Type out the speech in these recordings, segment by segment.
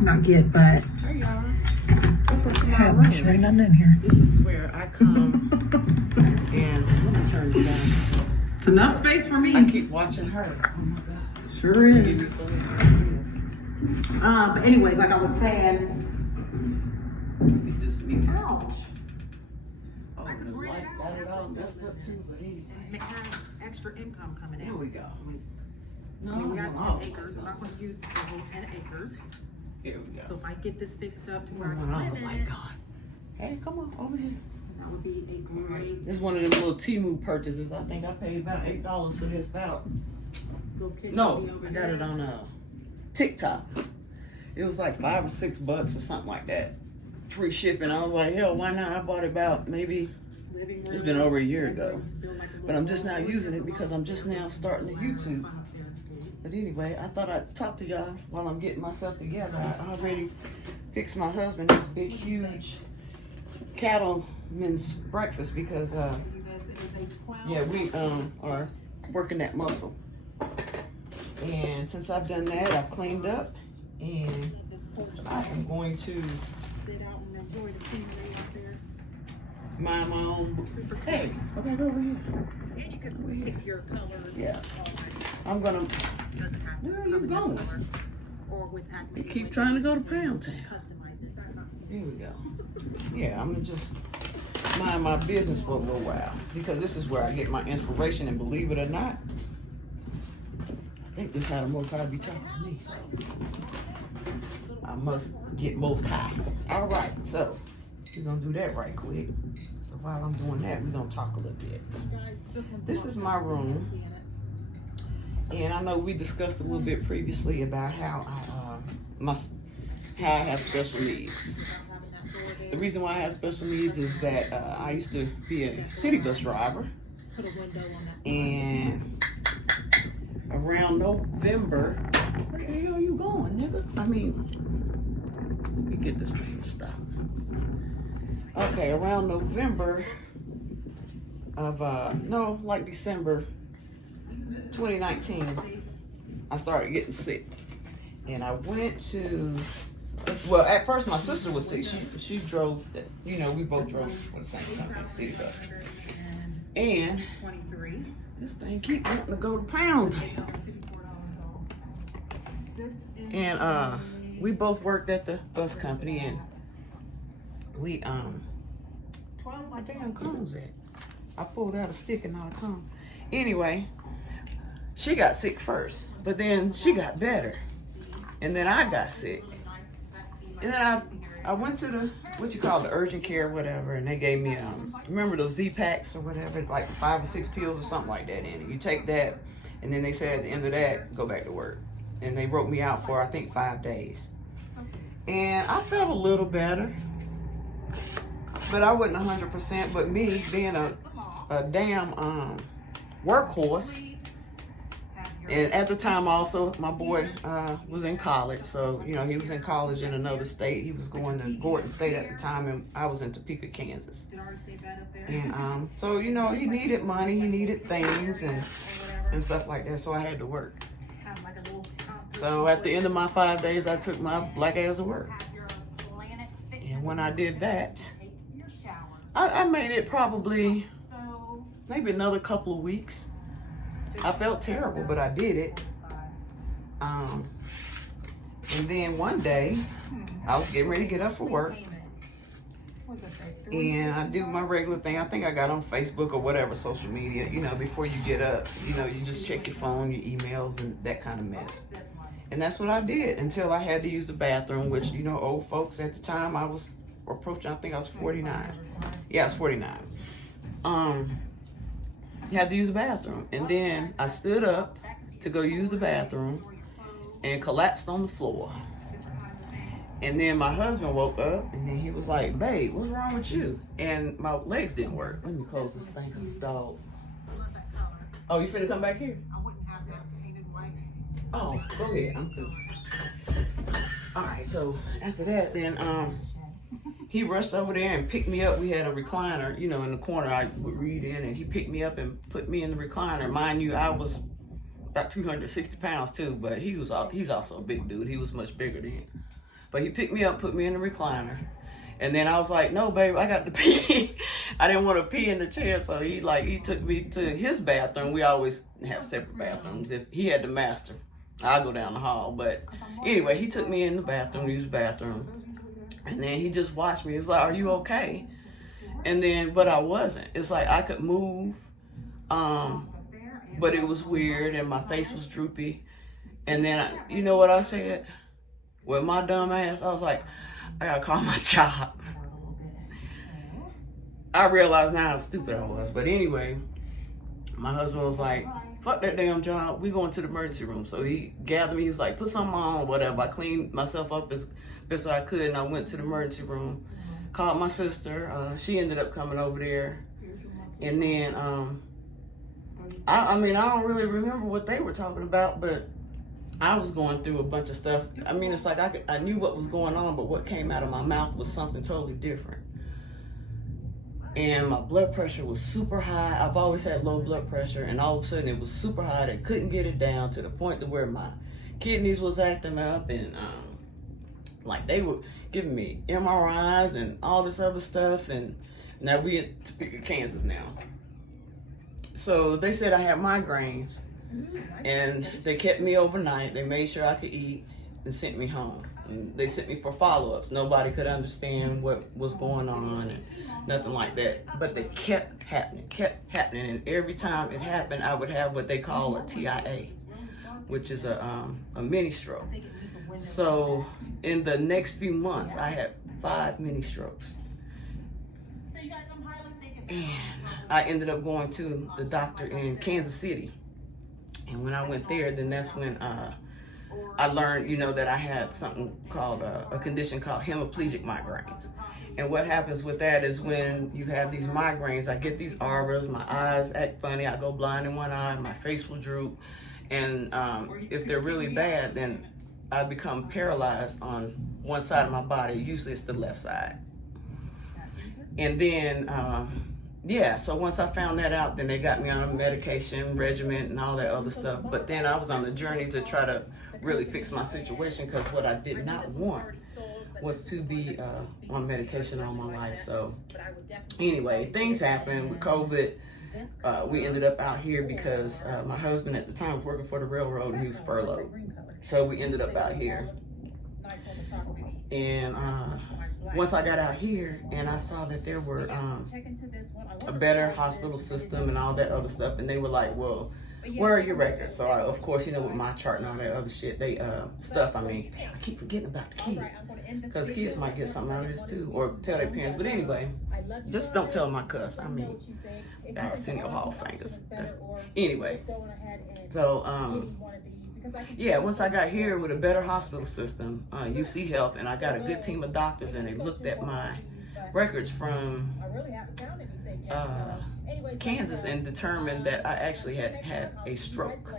Not yet, but Hey y'all. Welcome to my make sure ain't nothing in here. This is where I come and let me turn this down. It's enough space for me. I keep watching her. Oh my God. Sure She is. gives me so many ideas. But anyways, like I was saying, It's just me. ouch. Oh, I could the bring light it out. got it all messed up too, but anyway. And have extra income coming There in. we go. No, I mean, we got oh, 10 acres. We're not going to use the whole 10 acres. Here we go. So if I get this fixed up to where I Oh can live my in it, God. Hey, come on over here. that would be a great This is one of them little Temu purchases. I think I paid about $8 for this about. little kitchen. No, to be over I got there. it on TikTok. It was like $5 or $6 or something like that. Free shipping. I was like, hell, why not? I bought it about maybe, Living it's room, been over a year ago. build like a But I'm little just not using it because I'm just now starting the YouTube. fancy. But anyway, I thought I'd talk to y'all while I'm getting myself together. I already fixed my husband this big, huge cattleman's breakfast because, You guys, it is a 12. yeah, we are working that muscle. And since I've done that, I've cleaned up and This porch, I am going to sit out and enjoy the scenery out there. mind my own. Super cool. Hey, go back over here. And you can pick your colors. Yeah. already. I'm gonna Doesn't have to Where are come you in this going? color. Or with as many keep like trying to go to you can Pound Town. Customize it. Here we go. Yeah, I'm gonna just mind my business for a little while because this is where I get my inspiration. And believe it or not, I think this is how the Most High be talking to me. So I must get Most High. All right, so we're gonna do that right quick. So while I'm doing that, we're gonna talk a little bit. This is my room. And I know we discussed a little bit previously about how I have special needs. The reason why I have special needs is that I used to be a city bus driver, Put a window on that. and around November, where the hell you going, nigga? I mean, let me get this train to stop. Okay, around November of like December 2019, I started getting sick, and I went to. Well, at first my sister was sick. She drove. You know, we both drove for the same company, city bus. And 23. this thing keep wanting to go to Pound Town. And we both worked at the bus company, and we my damn cones at. I pulled out a stick and not a cone. Anyway, she got sick first, but then she got better, and then I got sick, and then I went to the the urgent care or whatever, and they gave me remember those Z packs or whatever, like 5 or 6 pills or something like that in it. You take that, and then they said at the end of that, go back to work, and they wrote me out for I think 5 days, and I felt a little better, but I wasn't 100%. But me being a damn workhorse. And at the time also, my boy was in college. So, you know, he was in college in another state. He was going to Gordon State at the time, and I was in Topeka, Kansas. And so, you know, he needed money, he needed things and stuff like that. So I had to work. So at the end of my 5 days, I took my black ass to work. And when I did that, I made it probably maybe another couple of weeks. I felt terrible, but I did it. And then one day, I was getting ready to get up for work, and I do my regular thing. I think I got on Facebook or whatever social media. You know, before you get up, you know, you just check your phone, your emails, and that kind of mess. And that's what I did until I had to use the bathroom, which, you know, old folks at the time, I was approaching, I think I was 49. Yeah, I was 49. You had to use the bathroom. And then I stood up to go use the bathroom and collapsed on the floor. And then my husband woke up, and then he was like, babe, what's wrong with you? And my legs didn't work. Let me close this thing because it's dog. Oh, you finna come back here? Oh, go ahead. I'm good. All right, so after that, then he rushed over there and picked me up. We had a recliner, you know, in the corner I would read in, and he picked me up and put me in the recliner. Mind you, I was about 260 pounds too, but he's also a big dude. He was much bigger then. But he picked me up, put me in the recliner. And then I was like, no, babe, I got to pee. I didn't want to pee in the chair. So he took me to his bathroom. We always have separate bathrooms. If he had the master, I'll go down the hall. But anyway, he took me in the bathroom, use the bathroom. And then he just watched me. He was like, are you okay? And then, but I wasn't. It's like I could move, but it was weird and my face was droopy. And then, you know what I said? With my dumb ass, I was like, I gotta call my job. I realized now how stupid I was. But anyway, my husband was like, fuck that damn job. We going to the emergency room. So he gathered me. He was like, put something on, whatever. I cleaned myself up as best I could, and I went to the emergency room. Called my sister. She ended up coming over there. And then, I mean, I don't really remember what they were talking about, but I was going through a bunch of stuff. I mean, it's like I knew what was going on, but what came out of my mouth was something totally different. And my blood pressure was super high. I've always had low blood pressure, and all of a sudden it was super high. They couldn't get it down to the point to where my kidneys was acting up, and like they were giving me MRIs and all this other stuff. And now we in Topeka, Kansas now. So they said I had migraines, and they kept me overnight. They made sure I could eat and sent me home. And they sent me for follow-ups. Nobody could understand what was going on and nothing like that. But they kept happening. And every time it happened, I would have what they call a TIA, which is a mini stroke. So in the next few months, I had 5 mini strokes. And I ended up going to the doctor in Kansas City. And when I went there, then that's when I learned, you know, that I had something called a condition called hemiplegic migraines. And what happens with that is when you have these migraines, I get these arbors, my eyes act funny, I go blind in one eye, my face will droop. And if they're really bad, then I become paralyzed on one side of my body. Usually it's the left side. And then, so once I found that out, then they got me on a medication regimen and all that other stuff. But then I was on the journey to try to really fix my situation, because what I did not want was to be on medication all my life. So anyway, things happened with COVID. We ended up out here because my husband at the time was working for the railroad and he was furloughed. So we ended up out here. And once I got out here and I saw that there were a better hospital system and all that other stuff, and they were like, well, where are your records? So I, of course, you know, with my chart and all that other shit, they stuff. I mean, damn, I keep forgetting about the kids, because kids might get something out of this too, or tell their parents. But anyway, just don't tell them I cuss. I mean, Arsenio Hall fingers. Anyway, so yeah, once I got here with a better hospital system, UC Health, and I got a good team of doctors, and they looked at my records from Kansas and determined that I actually had a stroke.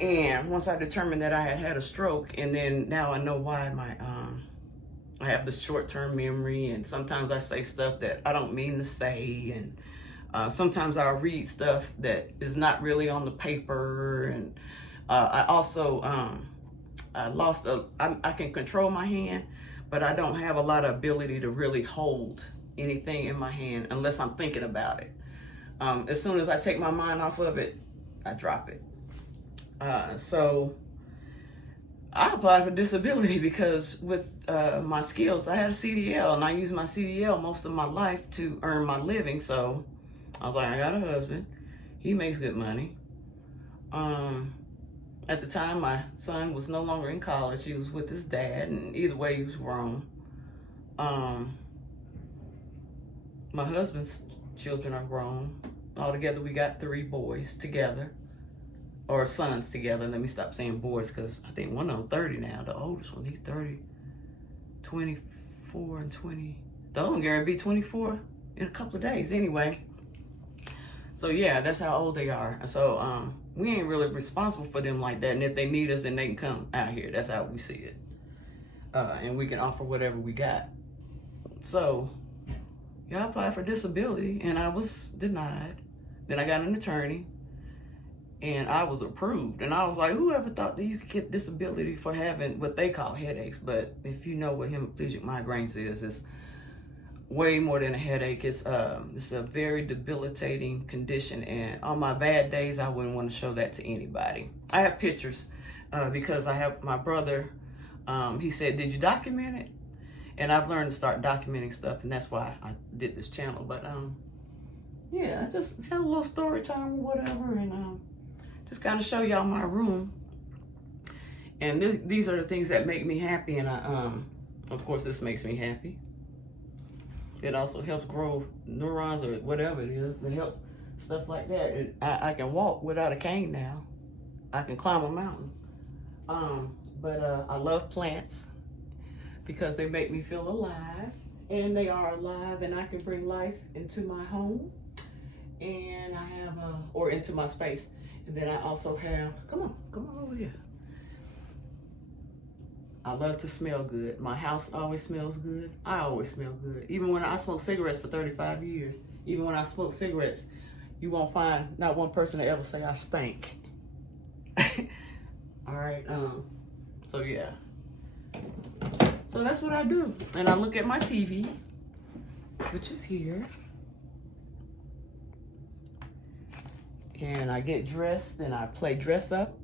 And once I determined that I had a stroke, and then now I know why I have the short-term memory, and sometimes I say stuff that I don't mean to say, and sometimes I'll read stuff that is not really on the paper, and I also I can control my hand, but I don't have a lot of ability to really hold anything in my hand unless I'm thinking about it. As soon as I take my mind off of it, I drop it. So I applied for disability because with my skills, I had a CDL, and I used my CDL most of my life to earn my living. So I was like, I got a husband. He makes good money. At the time, my son was no longer in college. He was with his dad, and either way, he was grown. My husband's children are grown. Altogether, we got 3 boys together, or sons together. Let me stop saying boys, because I think one of them 30 now. The oldest one, he's 30, 24 and 20. The other one going to be 24 in a couple of days anyway. So yeah, that's how old they are. So we ain't really responsible for them like that. And if they need us, then they can come out here. That's how we see it. And we can offer whatever we got. So yeah, I applied for disability and I was denied. Then I got an attorney. and I was approved. And I was like, whoever thought that you could get disability for having what they call headaches? But if you know what hemiplegic migraines is, it's way more than a headache. It's a very debilitating condition, and on my bad days, I wouldn't want to show that to anybody. I have pictures because I have my brother. He said, "Did you document it?" And I've learned to start documenting stuff, and that's why I did this channel. But yeah, I just had a little story time or whatever, and just kind of show y'all my room. And these are the things that make me happy, and of course, this makes me happy. It also helps grow neurons or whatever it is to help stuff like that. I can walk without a cane now. I can climb a mountain. But I love plants because they make me feel alive, and they are alive, and I can bring life into my home, and I have or into my space. And then I also have, come on over here. I love to smell good. My house always smells good. I always smell good. Even when I smoked cigarettes for 35 years, even when I smoke cigarettes, you won't find not one person that ever say I stink. All right, so yeah. So that's what I do. And I look at my TV, which is here. And I get dressed and I play dress up.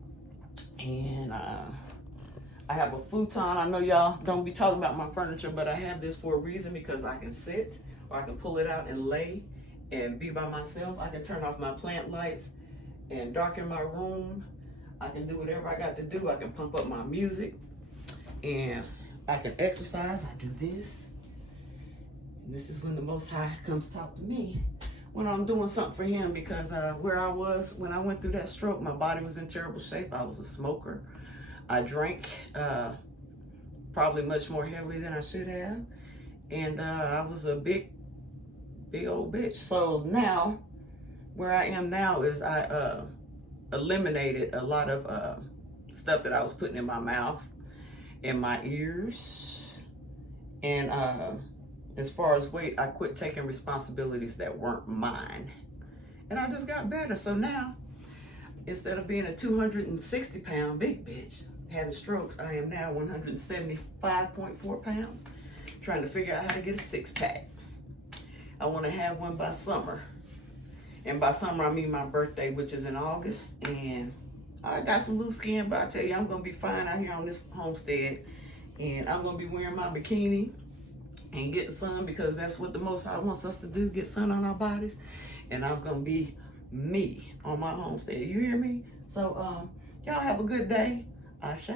And I have a futon. I know y'all don't be talking about my furniture, but I have this for a reason, because I can sit or I can pull it out and lay and be by myself. I can turn off my plant lights and darken my room. I can do whatever I got to do. I can pump up my music, and I can exercise. I do this. And this is when the Most High comes to talk to me, when I'm doing something for him, because where I was when I went through that stroke, my body was in terrible shape. I was a smoker. I drank probably much more heavily than I should have. And I was a big old bitch. So now, where I am now is I eliminated a lot of stuff that I was putting in my mouth, in my ears. And as far as weight, I quit taking responsibilities that weren't mine. And I just got better. So now, instead of being a 260-pound big bitch, having strokes, I am now 175.4 pounds, trying to figure out how to get a six-pack. I want to have one by summer. And by summer, I mean my birthday, which is in August. And I got some loose skin, but I tell you, I'm going to be fine out here on this homestead. And I'm going to be wearing my bikini and getting sun, because that's what the Most High wants us to do, get sun on our bodies. And I'm going to be me on my homestead. You hear me? So, y'all have a good day. Ashe.